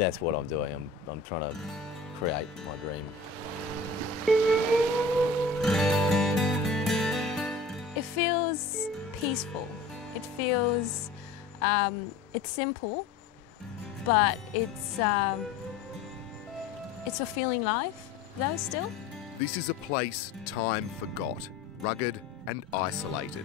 that's what I'm doing. I'm trying to create my dream. It feels peaceful. It feels, it's simple, but it's fulfilling life, though, still. This is a place time forgot, rugged and isolated.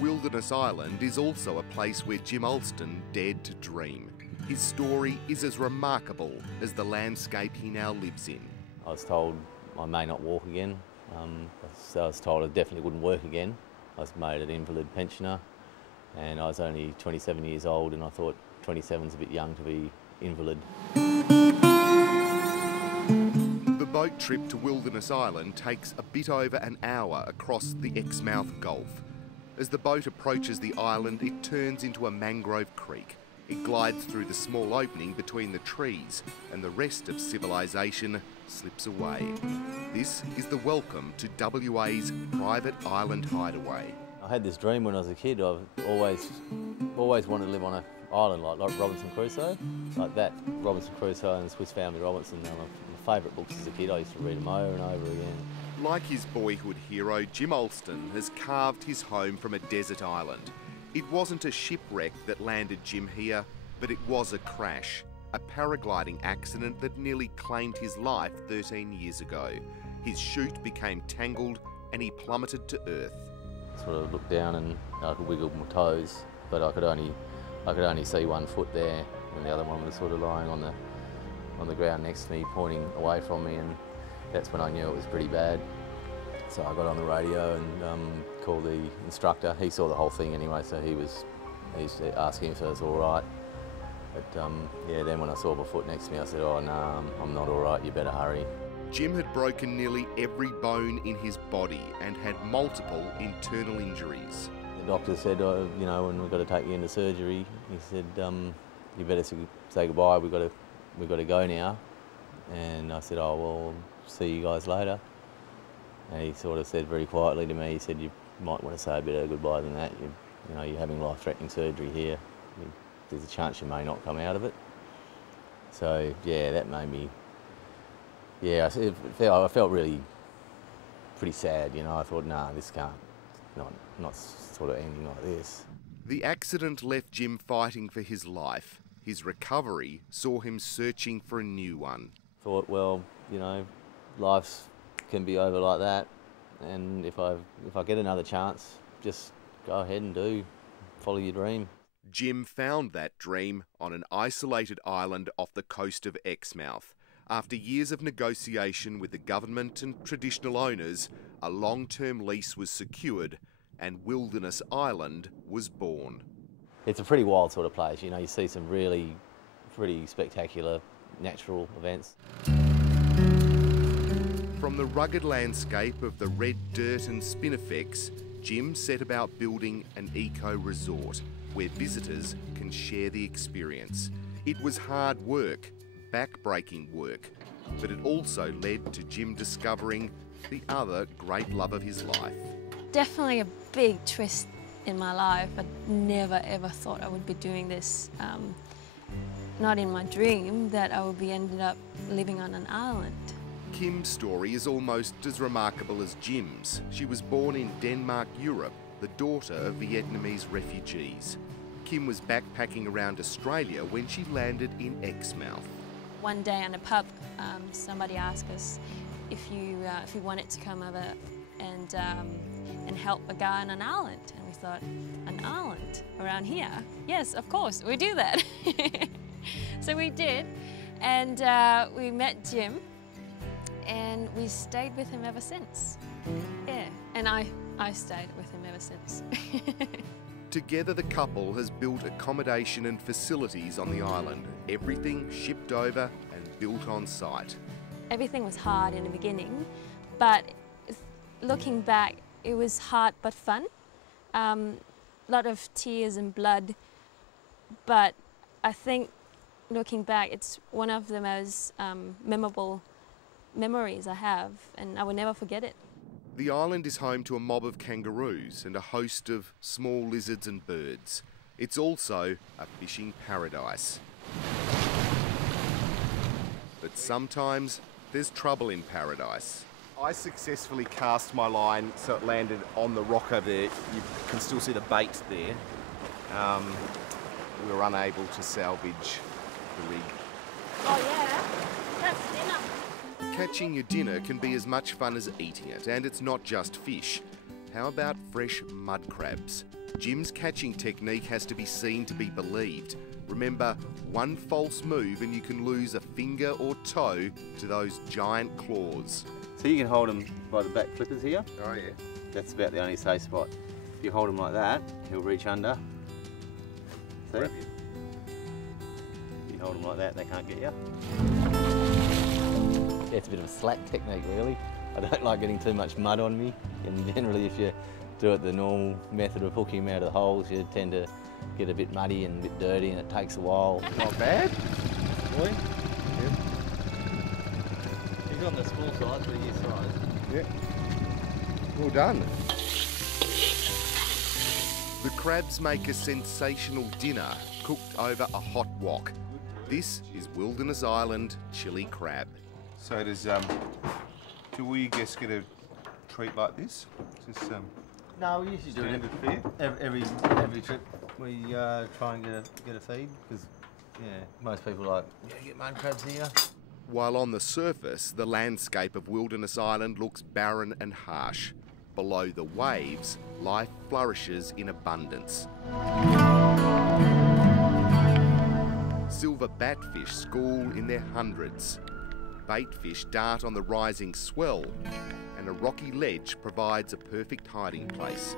Wilderness Island is also a place where Jim Alston dared to dream. His story is as remarkable as the landscape he now lives in. I was told I may not walk again. I was told I definitely wouldn't work again. I was made an invalid pensioner, and I was only 27 years old, and I thought 27's a bit young to be invalid. The boat trip to Wilderness Island takes a bit over an hour across the Exmouth Gulf. As the boat approaches the island, it turns into a mangrove creek. It glides through the small opening between the trees, and the rest of civilisation slips away. This is the welcome to WA's private island hideaway. I had this dream when I was a kid. I've always wanted to live on an island like Robinson Crusoe, like that. Robinson Crusoe and Swiss Family Robinson. They're my favourite books as a kid. I used to read them over and over again. Like his boyhood hero, Jim Alston has carved his home from a desert island. It wasn't a shipwreck that landed Jim here, but it was a crash, a paragliding accident that nearly claimed his life 13 years ago. His chute became tangled and he plummeted to earth. Sort of looked down and I could wiggle my toes, but I could only see one foot there, and the other one was sort of lying on the ground next to me, pointing away from me, and that's when I knew it was pretty bad. So I got on the radio and called the instructor. He saw the whole thing anyway, so he was asking if I was all right. But yeah, then when I saw my foot next to me, I said, "Oh no, I'm not all right. You better hurry." Jim had broken nearly every bone in his body and had multiple internal injuries. The doctor said, "Oh, you know, when we've got to take you into surgery," he said, "You better say goodbye. We've got to go now." And I said, "Oh well, see you guys later." And he sort of said very quietly to me, he said, "You might want to say a bit of goodbye than that. You know, you're having life-threatening surgery here. There's a chance you may not come out of it." So yeah, that made me. Yeah, I felt really pretty sad. You know, I thought, nah, this can't, not sort of ending like this. The accident left Jim fighting for his life. His recovery saw him searching for a new one. Thought, well, you know, life can be over like that, and if I get another chance, just go ahead and follow your dream. Jim found that dream on an isolated island off the coast of Exmouth. After years of negotiation with the government and traditional owners, a long-term lease was secured and Wilderness Island was born. It's a pretty wild sort of place. You know, you see some really pretty spectacular natural events. From the rugged landscape of the red dirt and spinifex, Jim set about building an eco-resort where visitors can share the experience. It was hard work, back-breaking work, but it also led to Jim discovering the other great love of his life. Definitely a big twist in my life. I never ever thought I would be doing this. Not in my dream that I would be ended up living on an island. Kim's story is almost as remarkable as Jim's. She was born in Denmark, Europe, the daughter of Vietnamese refugees. Kim was backpacking around Australia when she landed in Exmouth. One day in a pub, somebody asked us if you wanted to come over and help a guy on an island. And we thought, an island around here? Yes, of course, we do that. So we did, and we met Jim, and we stayed with him ever since. Yeah, and I stayed with him ever since. Together, the couple has built accommodation and facilities on the island. Everything shipped over and built on site. Everything was hard in the beginning, but looking back, it was hard but fun. A lot of tears and blood, but I think looking back, it's one of the most memorable memories I have, and I will never forget it. The island is home to a mob of kangaroos and a host of small lizards and birds. It's also a fishing paradise. But sometimes there's trouble in paradise. I successfully cast my line so it landed on the rock over there. You can still see the bait there. We were unable to salvage the rig. Oh yeah, that's dinner. Catching your dinner can be as much fun as eating it, and it's not just fish. How about fresh mud crabs? Jim's catching technique has to be seen to be believed. Remember, one false move and you can lose a finger or toe to those giant claws. So you can hold them by the back flippers here. Oh yeah. That's about the only safe spot. If you hold him like that, he'll reach under. See? If you hold him like that, they can't get you. Yeah, it's a bit of a slack technique, really. I don't like getting too much mud on me, and generally if you do it the normal method of hooking him out of the holes, you tend to get a bit muddy and a bit dirty, and it takes a while. Not bad. Boy. Yep. He's on the small side, but he's size. Yeah. Well done. The crabs make a sensational dinner cooked over a hot wok. This is Wilderness Island chili crab. So do all your guests get a treat like this? Just No, we usually do it standard fare? every trip. We try and get a feed because most people are like, yeah, get mud crabs here. While on the surface, the landscape of Wilderness Island looks barren and harsh. Below the waves, life flourishes in abundance. Silver batfish school in their hundreds. Baitfish dart on the rising swell, and a rocky ledge provides a perfect hiding place.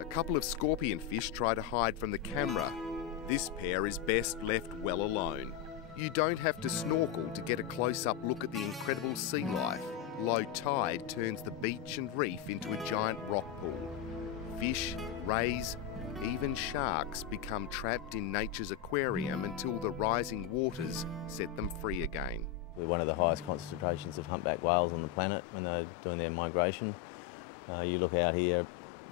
A couple of scorpion fish try to hide from the camera. This pair is best left well alone. You don't have to snorkel to get a close-up look at the incredible sea life. Low tide turns the beach and reef into a giant rock pool. Fish, rays, even sharks become trapped in nature's aquarium until the rising waters set them free again. We're one of the highest concentrations of humpback whales on the planet when they're doing their migration. You look out here,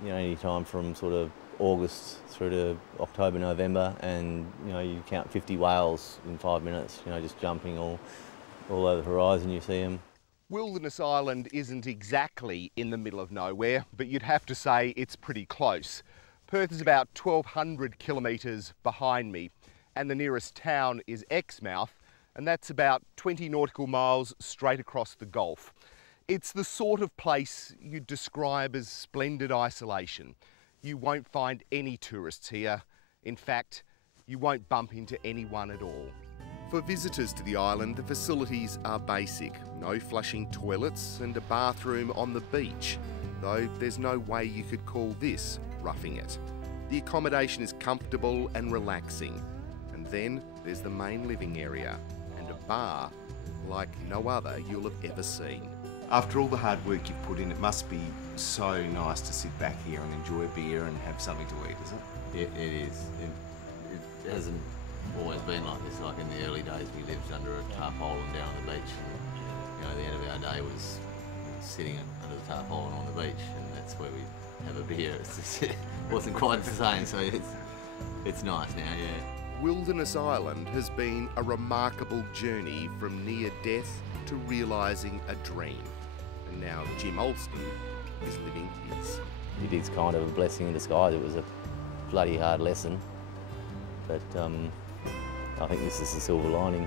any time from sort of August through to October, November, and you count 50 whales in 5 minutes, just jumping all over the horizon. You see them. Wilderness Island isn't exactly in the middle of nowhere, but you'd have to say it's pretty close. Perth is about 1,200 kilometres behind me, and the nearest town is Exmouth, and that's about 20 nautical miles straight across the Gulf. It's the sort of place you'd describe as splendid isolation. You won't find any tourists here. In fact, you won't bump into anyone at all. For visitors to the island, the facilities are basic. No flushing toilets and a bathroom on the beach, though there's no way you could call this roughing it. The accommodation is comfortable and relaxing. And then there's the main living area and a bar like no other you'll have ever seen. After all the hard work you've put in, it must be so nice to sit back here and enjoy a beer and have something to eat, isn't it? It is. It hasn't always been like this. Like in the early days, we lived under a tarpaulin down on the beach, and the end of our day was sitting under the tarpaulin on the beach, and that's where we have a beer. It wasn't quite the same, so it's nice now, yeah. Wilderness Island has been a remarkable journey from near death to realising a dream. And now Jim Alston is living his. It is kind of a blessing in disguise. It was a bloody hard lesson, but I think this is the silver lining.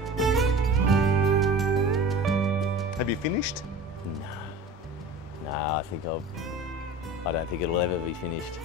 Have you finished? No, I don't think it'll ever be finished.